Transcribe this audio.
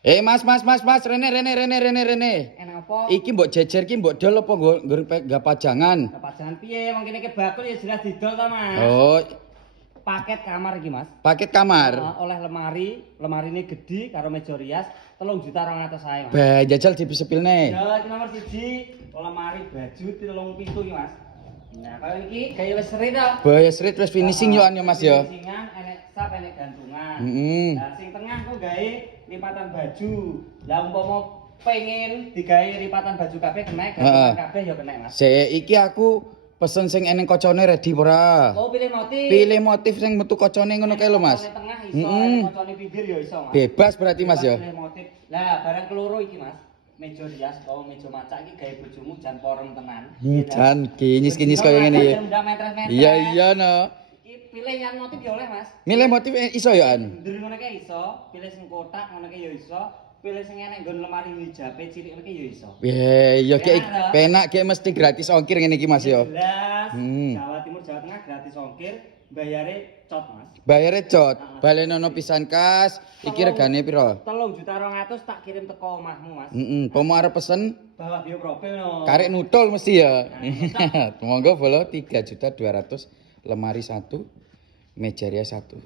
Mas, Rene. Enak apa? Iki mbok jejer ki mbok dol apa nggo pajangan? Pajangan piye? Wong kene ke bakul ya jelas didol ta, Mas. Oh, Paket kamar iki, Mas. paket kamar. Oleh lemarine gede karo meja rias 3.200.000 ae, Mas. Bah, jajal disepilne. Ya, iki nomor 1, lemari baju 3 pintu iki, Mas. Nah, kalau iki gaya wis seri ta. Bah, ya street wis finishing yo an yo Mas yo. Finishingan, enek sap, enek gantungan. Heeh. Nah, sing tengah ku gawe lipatan baju. Lah umpama pengen digawe lipatan baju kabeh kena, gantungan kabeh ya kena, Mas. Iki aku pesen sing eneng kocone ready ora? Oh, pilih motif. Pilih motif sing metu kocone ngono kae lho, Mas. Kocone tengah iso, kocone pinggir ya iso, Mas. Bebas berarti Mas ya. Pilih motif. Lah, barang keloro iki, Mas. Meja rias, meja macak iki gawe bojomu jan porem tenan. Jan kinyis kaya ngene ya. Iya no. Iki pilih yang motif ya oleh, Mas. Milih motif iso ya an. Ndur ngono kae iso, pilih sing kotak ngono kae ya iso, pilih sing enek nggon lemari hijabe cilik ngono kae ya iso. Ya penak kayak mesti gratis ongkir ngene iki Mas ya. Jelas. Jawa Timur, Jawa Tengah gratis ongkir, bayare cot, Mas. Bayare cot, balenono pisan kas, iki regane piro? 3.200.000 tak kirim teko omahmu, Mas. Pomo arep pesen Bawa bio profil no. karek nudul mesti ya. Monggo bolo 3.200.000 lemari 1, meja ria 1.